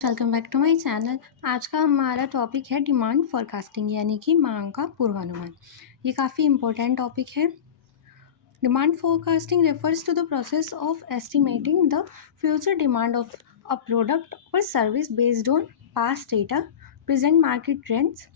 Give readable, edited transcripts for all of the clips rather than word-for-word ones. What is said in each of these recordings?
Welcome back to my channel. आज का हमारा टॉपिक है डिमांड फोरकास्टिंग यानी कि मांग का पूर्वानुमान। ये काफ़ी इम्पोर्टेंट टॉपिक है। Demand forecasting refers to the process of estimating the future demand of a product or service based on past data, present market trends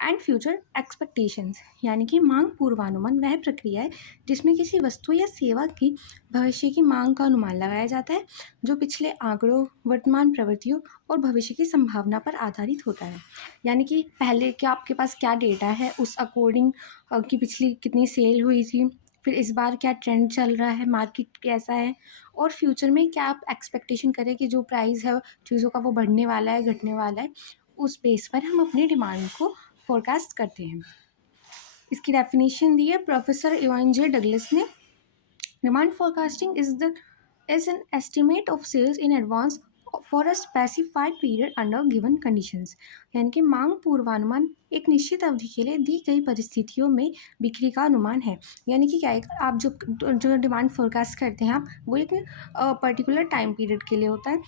and future expectations. यानी कि मांग पूर्वानुमान वह प्रक्रिया है जिसमें किसी वस्तु या सेवा की भविष्य की मांग का अनुमान लगाया जाता है जो पिछले आंकड़ों, वर्तमान प्रवृत्तियों और भविष्य की संभावना पर आधारित होता है। यानी कि पहले क्या आपके पास क्या डेटा है उस अकॉर्डिंग कि पिछली कितनी सेल हुई थी, फिर इस बार क्या ट्रेंड चल रहा है, मार्केट कैसा है, और फ्यूचर में क्या आप एक्सपेक्टेशन करें कि जो प्राइस है चीज़ों का वो बढ़ने वाला है, घटने वाला है। उस बेस पर हम अपनी डिमांड को फोरकास्ट करते हैं। इसकी डेफिनेशन दी है प्रोफेसर इवान जे डगलस ने। Demand forecasting is an estimate of sales in advance for a specified period under given conditions. यानी कि मांग पूर्वानुमान एक निश्चित अवधि के लिए दी गई परिस्थितियों में बिक्री का अनुमान है। यानी कि क्या है, आप जो डिमांड फोरकास्ट करते हैं आप वो एक पर्टिकुलर टाइम पीरियड के लिए होता है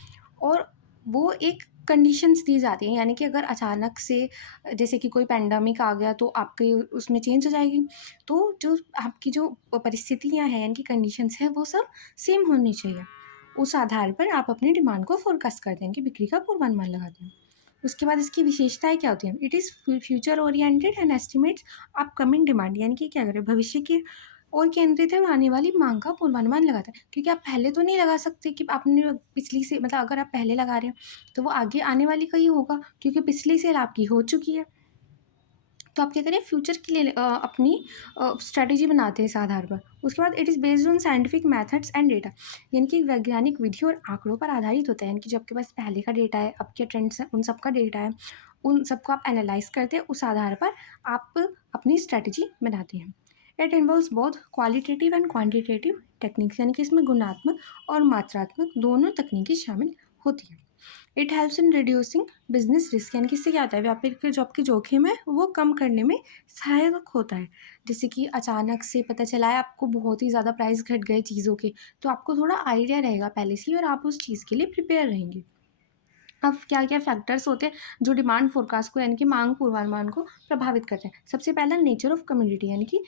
और वो एक कंडीशंस दी जाती हैं। यानी कि अगर अचानक से जैसे कि कोई पैंडेमिक आ गया तो आपके उसमें चेंज हो जाएगी। तो जो आपकी जो परिस्थितियाँ हैं यानी कि कंडीशंस हैं वो सब सेम होनी चाहिए। उस आधार पर आप अपनी डिमांड को फोरकास्ट करते हैं कि बिक्री का पूर्वानुमान लगाते हैं। उसके बाद इसकी विशेषताएं क्या होती हैं? It is future oriented and estimates upcoming demand. यानी कि क्या करें, भविष्य की ओर केंद्रित है और आने वाली मांग का पूर्वानुमान लगाता है। क्योंकि आप पहले तो नहीं लगा सकते कि आपने पिछली से मतलब अगर आप पहले लगा रहे हैं तो वो आगे आने वाली का ही होगा क्योंकि पिछली सेल आपकी हो चुकी है। तो आप क्या करें, फ्यूचर के लिए अपनी स्ट्रैटेजी बनाते हैं इस आधार पर। उसके बाद it is based on scientific methods and data. यानी कि वैज्ञानिक विधियों और आंकड़ों पर आधारित होता है। यानी कि जो आपके पास पहले का डेटा है, अब के ट्रेंड्स हैं, उन सब का डेटा है, उन सबको आप एनालाइज करते हैं। उस आधार पर आप अपनी स्ट्रैटेजी बनाते हैं। It involves both qualitative and quantitative techniques. यानी कि इसमें गुणात्मक और मात्रात्मक दोनों तकनीकें शामिल होती हैं। It helps in reducing business risk. यानी कि इससे क्या होता है, व्यापार के जो आपके जोखिम है वो कम करने में सहायक होता है। जैसे कि अचानक से पता चला है आपको बहुत ही ज़्यादा प्राइस घट गए चीज़ों के, तो आपको थोड़ा आइडिया रहेगा पहले से ही और आप उस चीज़ के लिए प्रिपेयर रहेंगे। अब क्या क्या फैक्टर्स होते हैं जो डिमांड फोरकास्ट को यानी कि मांग पूर्वानुमान को प्रभावित करते हैं? सबसे पहला नेचर ऑफ कम्युनिटी। यानी कि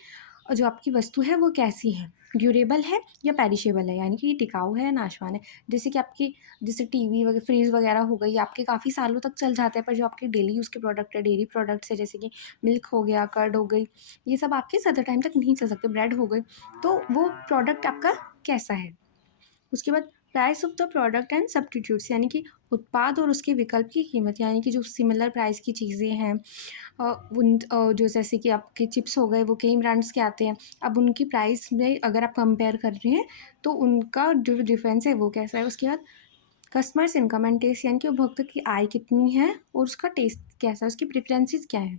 जो आपकी वस्तु है वो कैसी है, ड्यूरेबल है या पेरिशेबल है, यानी कि टिकाऊ है या नाशवान है। जैसे कि आपकी जैसे टीवी वगैरह, फ्रीज वगैरह हो गई, आपके काफ़ी सालों तक चल जाते हैं, पर जो आपके डेली यूज़ के प्रोडक्ट है, डेयरी प्रोडक्ट्स है, जैसे कि मिल्क हो गया, कर्ड हो गई, ये सब आपके ज़्यादा टाइम तक नहीं चल सकते, ब्रेड हो गई, तो वो प्रोडक्ट आपका कैसा है। उसके बाद price of the product and substitutes. यानी कि उत्पाद और उसके विकल्प की कीमत। यानी कि जो सिमिलर प्राइस की चीज़ें हैं, जो जैसे कि आपके चिप्स हो गए, वो कई ब्रांड्स के आते हैं। अब उनकी प्राइस में अगर आप कंपेयर कर रहे हैं तो उनका जो डिफरेंस है वो कैसा है। उसके बाद कस्टमर्स इनकम एंड टेस्ट। यानी कि उपभोक्ता की आय कितनी है और उसका टेस्ट कैसा है, उसकी प्रेफरेंसेस क्या है।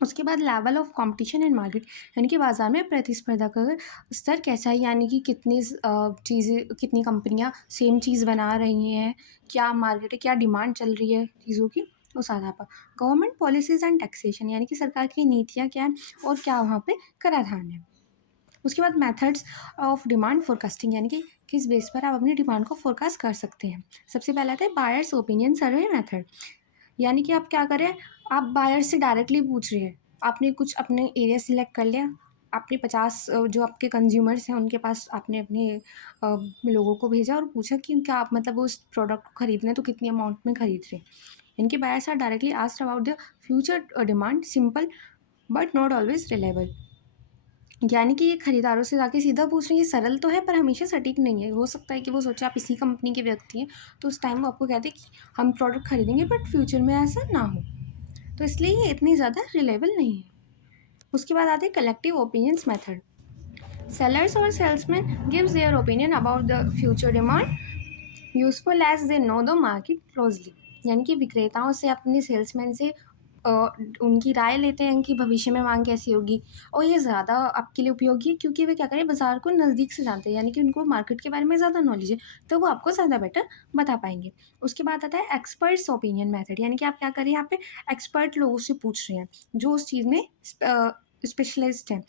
उसके बाद level of competition in market. यानी कि बाज़ार में प्रतिस्पर्धा का स्तर कैसा है। यानी कि कितनी चीज़ें, कितनी कंपनियां सेम चीज़ बना रही हैं, क्या मार्केट है, क्या डिमांड चल रही है चीज़ों की, उस आधार पर। Government policies and taxation. यानी कि सरकार की नीतियाँ क्या हैं और क्या वहाँ पे कराधान है। उसके बाद मेथड्स ऑफ डिमांड फोरकास्टिंग। यानी कि किस बेस पर आप अपनी डिमांड को फोरकास्ट कर सकते हैं। सबसे पहला आता है बायर्स ओपिनियन सर्वे मेथड। यानी कि आप क्या करें, आप बायर से डायरेक्टली पूछ रहे हैं। आपने कुछ अपने एरिया सिलेक्ट कर लिया, आपने 50 जो आपके कंज्यूमर्स हैं उनके पास आपने अपने लोगों को भेजा और पूछा कि क्या आप मतलब वो उस प्रोडक्ट को खरीद रहे हैं तो कितनी अमाउंट में खरीद रहे हैं। इनके buyers are directly asked about the future demand, simple but not always reliable. यानी कि ये खरीदारों से जाके सीधा पूछ रहे हैं, ये सरल तो है पर हमेशा सटीक नहीं है। हो सकता है कि वो सोचे आप इसी कंपनी के व्यक्ति हैं, तो उस टाइम वो आपको कहते हैं कि हम प्रोडक्ट खरीदेंगे बट फ्यूचर में ऐसा ना हो, तो इसलिए ये इतनी ज़्यादा रिलायबल नहीं है। उसके बाद आते हैं कलेक्टिव ओपिनियंस मेथड। सेलर्स और salesman gives their opinion about the future demand useful as they know the market closely. यानी कि विक्रेताओं से अपने सेल्समैन से अ, उनकी राय लेते हैं कि भविष्य में मांग कैसी होगी, और ये ज़्यादा आपके लिए उपयोगी है क्योंकि वे क्या करें, बाजार को नज़दीक से जानते हैं। यानी कि उनको मार्केट के बारे में ज़्यादा नॉलेज है, तो वो आपको ज़्यादा बेटर बता पाएंगे। उसके बाद आता है एक्सपर्ट्स ओपिनियन मेथड। यानी कि आप क्या करें, यहाँ पे एक्सपर्ट लोगों से पूछ रहे हैं जो उस चीज़ में स्पेशलिस्ट हैं।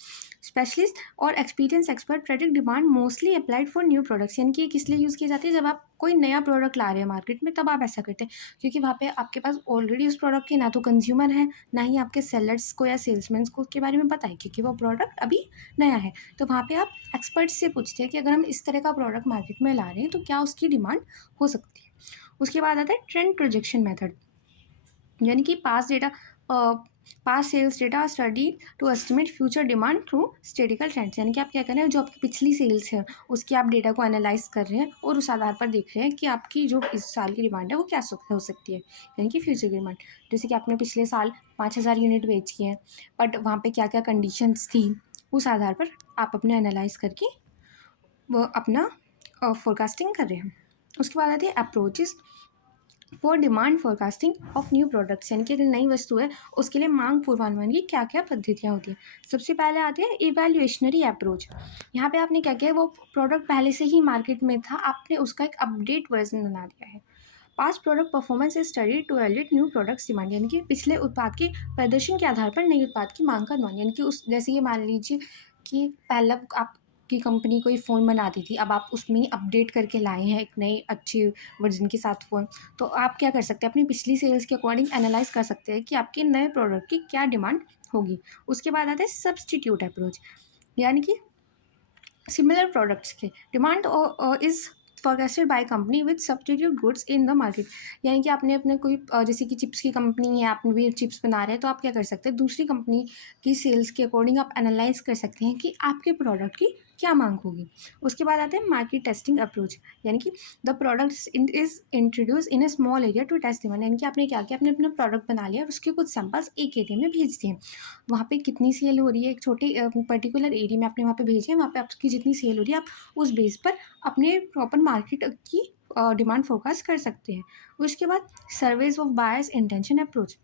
स्पेशलिस्ट और experience expert predict demand mostly applied for new products, यानी कि ये किस लिए यूज़ की जाती है, जब आप कोई नया प्रोडक्ट ला रहे हैं मार्केट में तब आप ऐसा करते हैं, क्योंकि वहाँ पे आपके पास ऑलरेडी उस प्रोडक्ट के ना तो कंज्यूमर है, ना ही आपके सेलर्स को या सेल्समैन को उसके बारे में पता है, क्योंकि वो प्रोडक्ट अभी नया है। तो वहाँ पे आप एक्सपर्ट से पूछते हैं कि अगर हम इस तरह का प्रोडक्ट मार्केट में ला रहे हैं तो क्या उसकी डिमांड हो सकती है। उसके बाद आता है ट्रेंड प्रोजेक्शन मेथड, यानी कि past sales data study to estimate future demand through statistical trends, यानी कि आप क्या कर रहे हैं, जो आपकी पिछली सेल्स है उसकी आप डेटा को एनालाइज कर रहे हैं और उस आधार पर देख रहे हैं कि आपकी जो इस साल की डिमांड है वो क्या हो सकती है, यानी कि फ्यूचर की डिमांड। जैसे कि आपने पिछले साल 5,000 यूनिट बेची हैं, बट वहाँ पे क्या क्या कंडीशंस थी, उस आधार पर आप अपने एनालाइज करके वो अपना फोरकास्टिंग कर रहे हैं। उसके बाद आती है approaches for demand forecasting of new products, यानी कि अगर नई वस्तु है उसके लिए मांग पूर्वानुमान की क्या क्या पद्धतियाँ होती हैं। सबसे पहले आती है इवैल्यूएशनरी अप्रोच। यहाँ पे आपने क्या किया, वो प्रोडक्ट पहले से ही मार्केट में था, आपने उसका एक अपडेट वर्जन बना दिया है। Past product performance is study to elicit new products demand, यानी कि पिछले उत्पाद के प्रदर्शन के आधार पर नए उत्पाद की मांग का अनुमान, यानी कि उस जैसे ये मान लीजिए कि पहला आपकी कंपनी कोई फ़ोन बनाती थी, अब आप उसमें ही अपडेट करके लाए हैं एक नई अच्छी वर्जन के साथ फ़ोन, तो आप क्या कर सकते हैं, अपनी पिछली सेल्स के अकॉर्डिंग एनालाइज कर सकते हैं कि आपके नए प्रोडक्ट की क्या डिमांड होगी। उसके बाद आता है सब्सटीट्यूट अप्रोच, यानी कि सिमिलर प्रोडक्ट्स के demand is forecasted by company with substitute goods in the market, यानी कि आपने अपने कोई जैसे कि चिप्स की कंपनी है, आपने भी चिप्स बना रहे हैं, तो आप क्या कर सकते हैं, दूसरी कंपनी की सेल्स के अकॉर्डिंग आप एनालाइज कर सकते हैं कि आपके प्रोडक्ट की क्या मांग होगी। उसके बाद आते हैं मार्केट टेस्टिंग अप्रोच, यानी कि the product is introduce in a small area to test demand, यानी कि आपने क्या किया, आपने अपना प्रोडक्ट बना लिया और उसके कुछ सैंपल्स एक एरिया में भेज दिए, वहाँ पे कितनी सेल हो रही है एक छोटे पर्टिकुलर एरिया में आपने वहाँ पे भेजे हैं, वहाँ पे आपकी जितनी सेल हो रही है आप उस बेस पर अपने प्रॉपर मार्केट की डिमांड फोरकास्ट कर सकते हैं। उसके बाद surveys of buyers intention approach,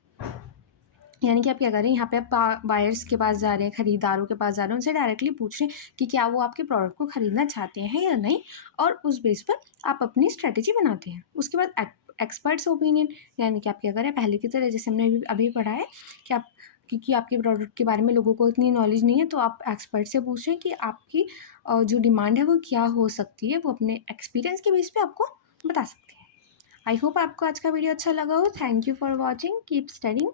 यानी कि आप क्या कर रहे हैं, यहाँ पे आप बायर्स के पास जा रहे हैं, खरीदारों के पास जा रहे हैं, उनसे डायरेक्टली पूछ रहे हैं कि क्या वो आपके प्रोडक्ट को खरीदना चाहते हैं या नहीं, और उस बेस पर आप अपनी स्ट्रेटेजी बनाते हैं। उसके बाद एक्सपर्ट्स ओपिनियन, यानी कि आप क्या करें, पहले की तरह जैसे हमने अभी पढ़ा है कि आप, क्योंकि आपके प्रोडक्ट के बारे में लोगों को इतनी नॉलेज नहीं है, तो आप एक्सपर्ट से पूछ रहे हैं कि आपकी जो डिमांड है वो क्या हो सकती है, वो अपने एक्सपीरियंस के बेस पे आपको बता सकते हैं। आई होप आपको आज का वीडियो अच्छा लगा हो। Thank you for watching, keep studying.